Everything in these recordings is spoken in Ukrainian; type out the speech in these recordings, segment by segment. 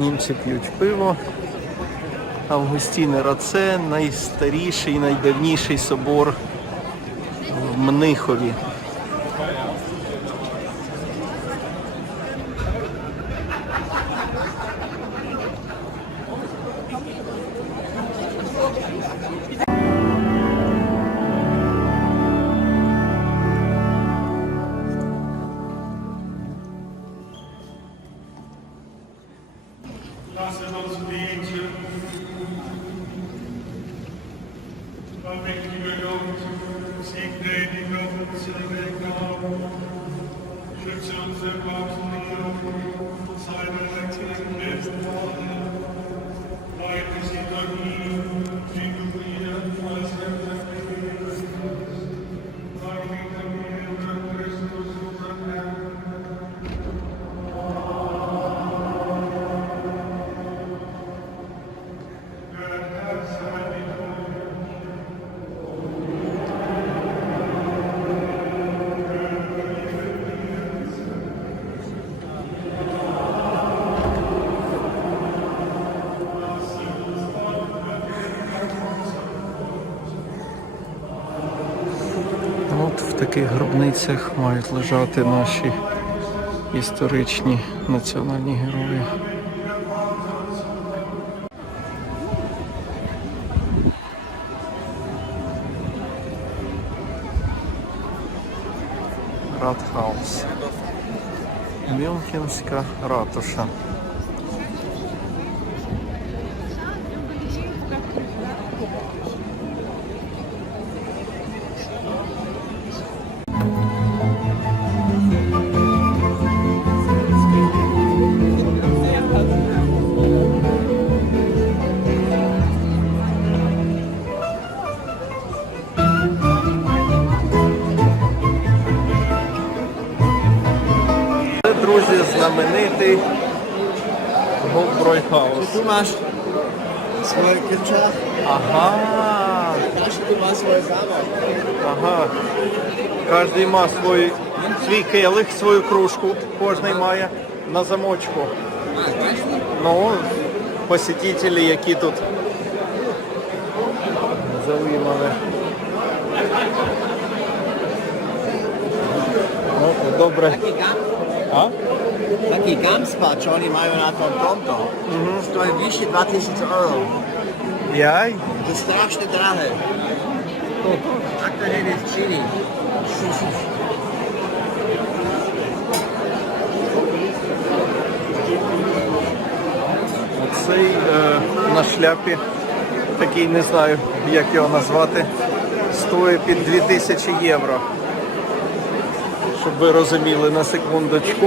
Німці п'ють пиво. Августіни Раце найстаріший, найдавніший собор в Мнихові. Thank you. Таких гробницях мають лежати наші історичні національні герої. Радхаус. Мюнхенська ратуша. Це, знаменитий Голбройхаус. Tu máš svoje krča, Ага, ага. Кожний має свій, свій келих, свою кружку, кожний має на замочку. Ну, посетителі, які тут завимали. Ну, добре. А? Taký gamspad, čo oni majú na tom tomto, stojí vyššie 2000 eur. Яй. To je strašne drahé. Tak to je v Číni. Оцей е, на шляпі, такий не знаю, як його назвати, стоїть під 2000 євро. Щоб ви розуміли на секундочку.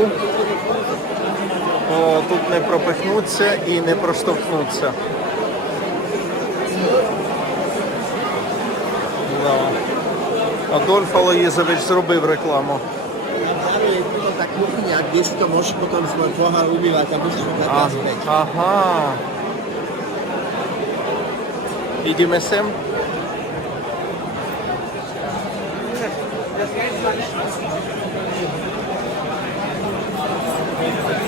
О, тут не пропихнуться і не проштовхнуться. Да. Адольф Алоїзович зробив рекламу. Tam vzadu je potom tá kuchyňa, kde si to môžeš potom svoj pohár umývať a musíš ho dať А, naspäť. ага. Si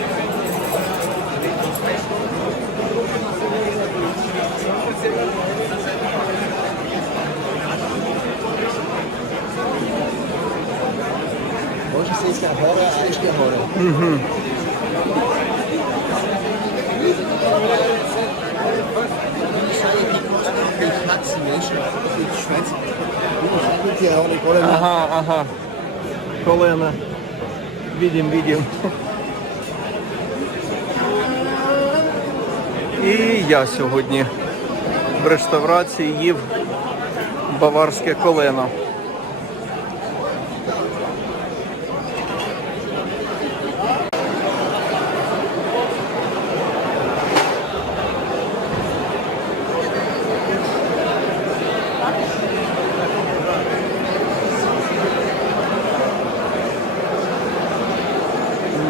ty švedské. Vidíš, tady tie hore kolena. Ага, ага. Колена. Видим, видим. І я сьогодні реставрації їв баварське колено.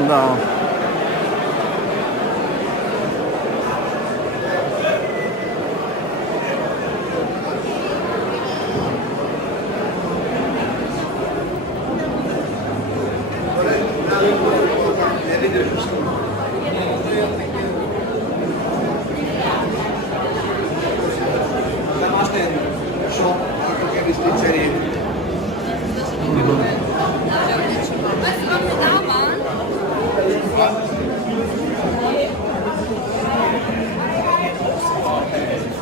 Да. Thank you.